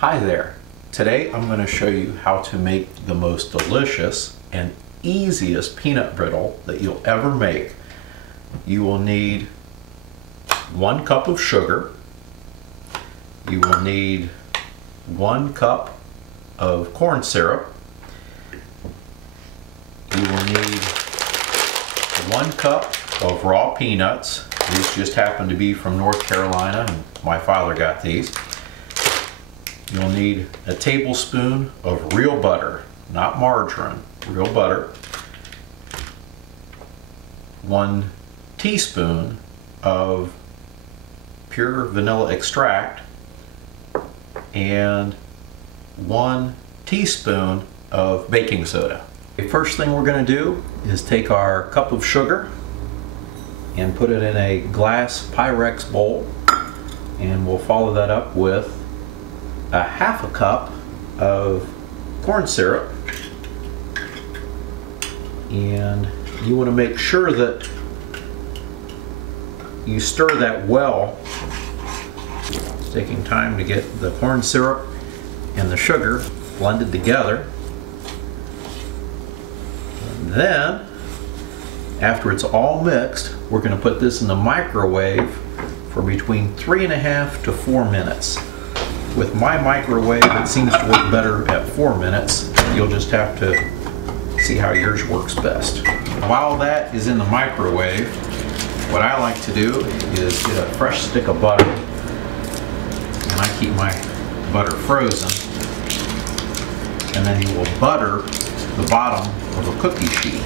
Hi there. Today I'm going to show you how to make the most delicious and easiest peanut brittle that you'll ever make. You will need 1 cup of sugar. You will need 1 cup of corn syrup. You will need 1 cup of raw peanuts. These just happen to be from North Carolina, and my father got these. You'll need a tablespoon of real butter, not margarine, real butter. 1 teaspoon of pure vanilla extract and 1 teaspoon of baking soda. The first thing we're going to do is take our cup of sugar and put it in a glass Pyrex bowl, and we'll follow that up with a 1/2 cup of corn syrup. And you want to make sure that you stir that well. It's taking time to get the corn syrup and the sugar blended together. And then, after it's all mixed, we're going to put this in the microwave for between 3.5 to 4 minutes. With my microwave, it seems to work better at 4 minutes. You'll just have to see how yours works best. While that is in the microwave, what I like to do is get a fresh stick of butter, and I keep my butter frozen, and then you will butter the bottom of a cookie sheet.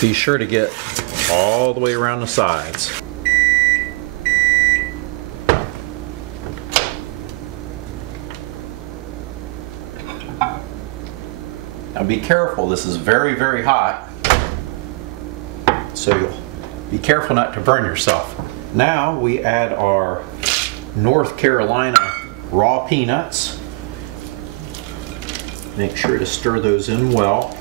Be sure to get all the way around the sides. Now be careful, this is very, very hot, so you'll be careful not to burn yourself. Now we add our North Carolina raw peanuts. Make sure to stir those in well.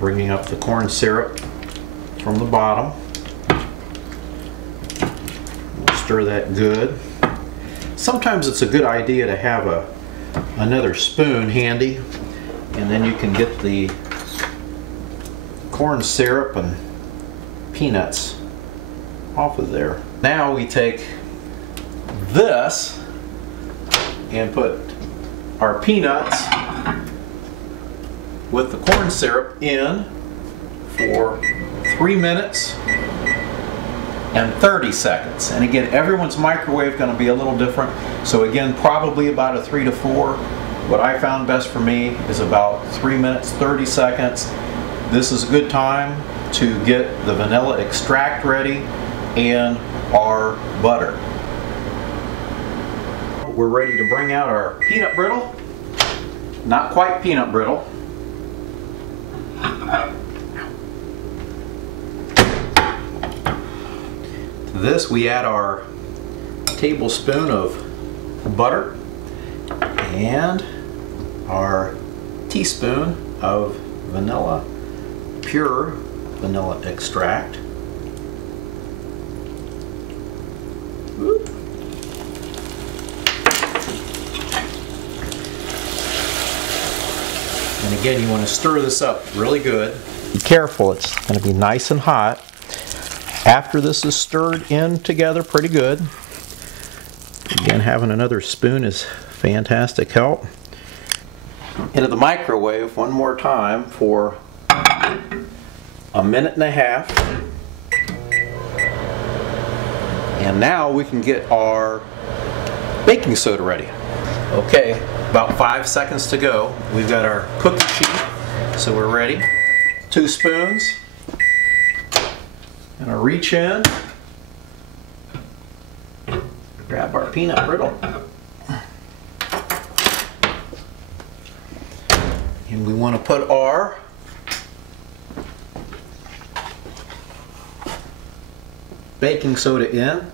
Bringing up the corn syrup from the bottom. We'll stir that good. Sometimes it's a good idea to have another spoon handy, and then you can get the corn syrup and peanuts off of there. Now we take this and put our peanuts with the corn syrup in for 3 minutes and 30 seconds. And again, everyone's microwave is going to be a little different. So again, probably about a 3 to 4. What I found best for me is about 3 minutes, 30 seconds. This is a good time to get the vanilla extract ready and our butter. We're ready to bring out our peanut brittle. Not quite peanut brittle. To this we add our tablespoon of butter and our teaspoon of vanilla, pure vanilla extract. Whoop. And again, you want to stir this up really good. Be careful, it's going to be nice and hot. After this is stirred in together pretty good, again, having another spoon is fantastic help. Into the microwave one more time for 1.5 minutes. And now we can get our baking soda ready. Okay, about 5 seconds to go. We've got our cookie sheet, so we're ready. 2 spoons. And I'll reach in, grab our peanut brittle, and we want to put our baking soda in.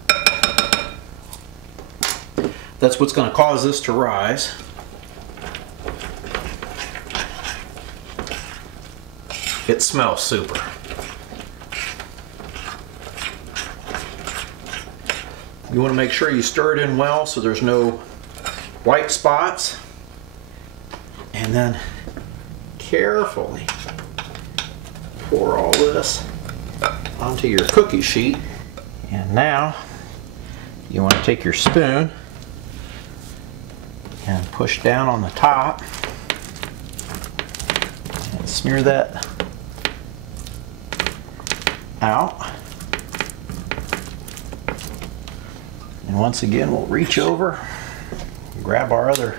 That's what's going to cause this to rise. It smells super. You want to make sure you stir it in well so there's no white spots. And then carefully pour all this onto your cookie sheet. And now you want to take your spoon and push down on the top and smear that out. And once again, we'll reach over, grab our other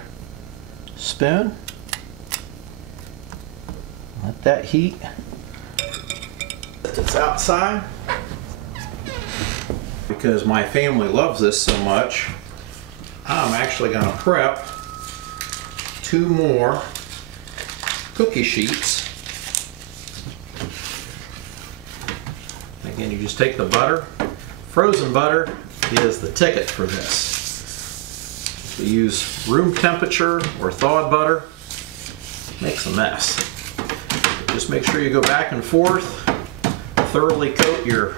spoon, let that heat. It's outside. Because my family loves this so much, I'm actually going to prep 2 more cookie sheets. Again, you just take the butter. Frozen butter is the ticket for this. If you use room temperature or thawed butter, it makes a mess. Just make sure you go back and forth, thoroughly coat your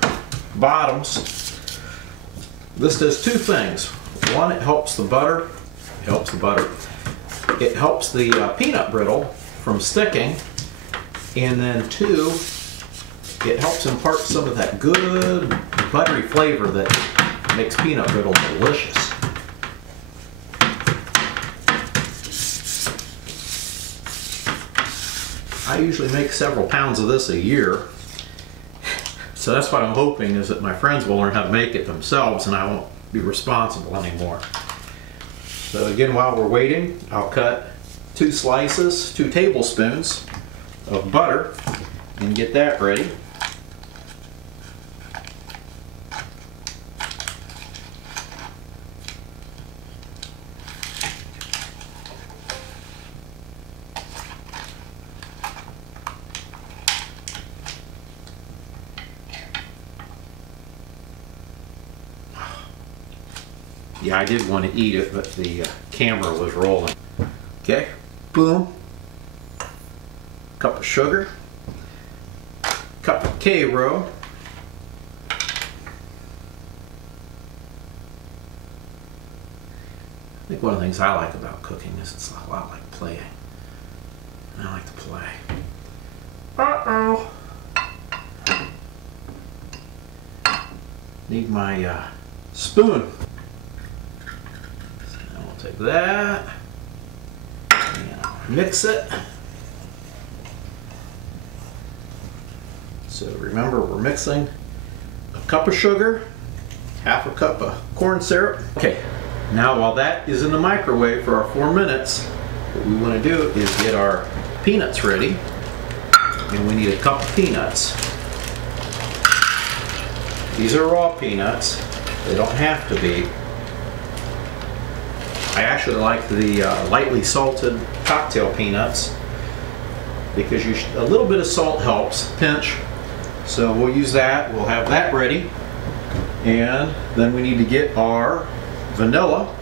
bottoms. This does 2 things. One, it helps the butter. It helps the peanut brittle from sticking. And then 2, it helps impart some of that good buttery flavor that makes peanut brittle delicious. I usually make several pounds of this a year. So that's what I'm hoping, is that my friends will learn how to make it themselves and I won't be responsible anymore. So again, while we're waiting, I'll cut 2 slices, 2 tablespoons of butter and get that ready. Yeah, I did want to eat it, but the camera was rolling. Okay, boom. Cup of sugar. Cup of K-Row. I think one of the things I like about cooking is it's a lot like playing. I like to play. Uh-oh. Need my spoon. Take that, and mix it. So remember, we're mixing a cup of sugar, half a cup of corn syrup. Okay, now while that is in the microwave for our 4 minutes, what we want to do is get our peanuts ready. And we need a cup of peanuts. These are raw peanuts. They don't have to be. I actually like the lightly salted cocktail peanuts because a little bit of salt helps, pinch. So we'll use that, we'll have that ready. And then we need to get our vanilla.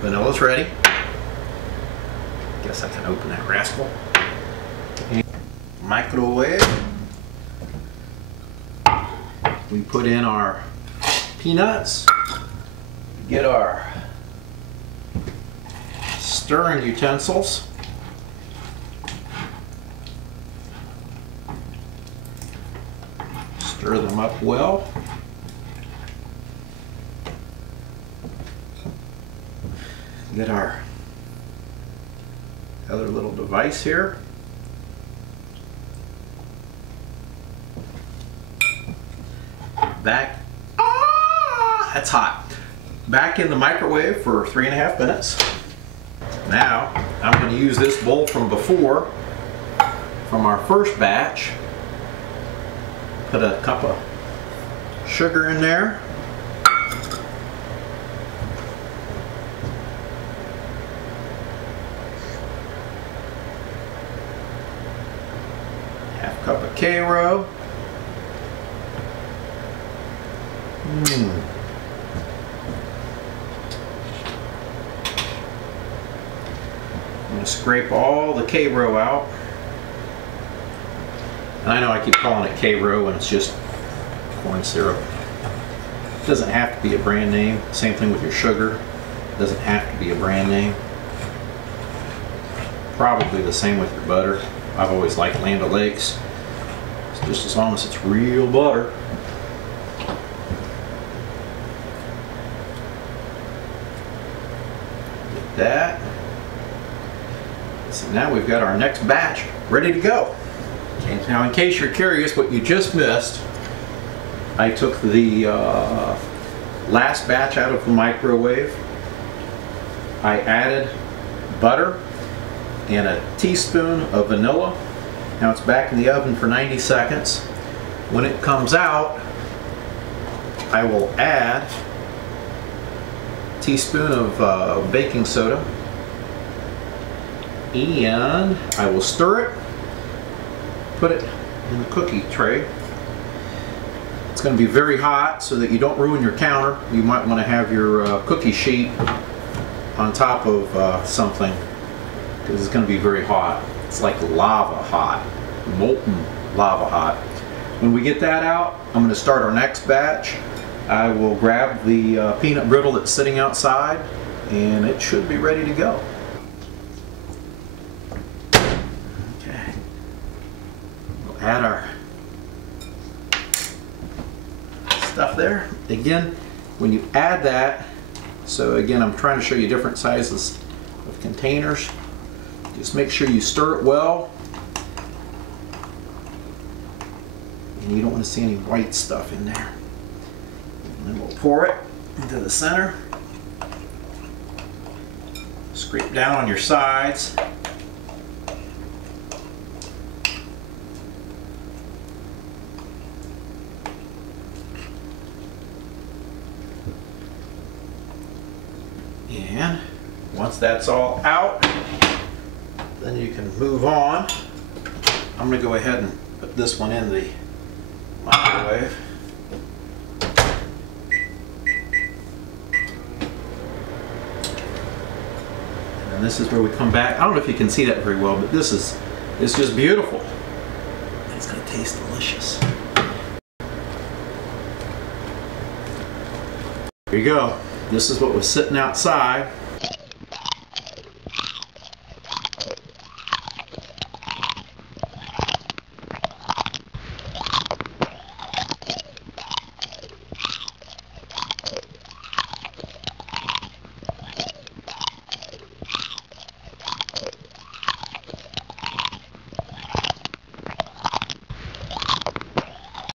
Vanilla's ready. Guess I can open that rascal. And microwave. We put in our peanuts, get our stirring utensils. Stir them up well. Get our other little device here. Back. That's hot. Back in the microwave for 3.5 minutes. Now, I'm going to use this bowl from before, from our first batch. Put a cup of sugar in there. Half cup of K-Row. I'm going to scrape all the K-Row out. And I know I keep calling it K-Row and it's just corn syrup. It doesn't have to be a brand name. Same thing with your sugar. It doesn't have to be a brand name. Probably the same with your butter. I've always liked Land O'Lakes. It's just as long as it's real butter. Get that. So now we've got our next batch ready to go. Okay, now in case you're curious what you just missed, I took the last batch out of the microwave. I added butter and a teaspoon of vanilla. Now it's back in the oven for 90 seconds. When it comes out, I will add a teaspoon of baking soda, and I will stir it, put it in the cookie tray. It's going to be very hot so that you don't ruin your counter. You might want to have your cookie sheet on top of something, because it's going to be very hot. It's like lava hot, molten lava hot. When we get that out, I'm going to start our next batch. I will grab the peanut brittle that's sitting outside, and it should be ready to go. Okay. We'll add our stuff there. Again, when you add that, so again, I'm trying to show you different sizes of containers. Just make sure you stir it well. And you don't want to see any white stuff in there. And then we'll pour it into the center. Scrape down on your sides. And once that's all out, then you can move on. I'm going to go ahead and put this one in the microwave. And this is where we come back. I don't know if you can see that very well, but it's just beautiful. It's going to taste delicious. There you go. This is what was sitting outside.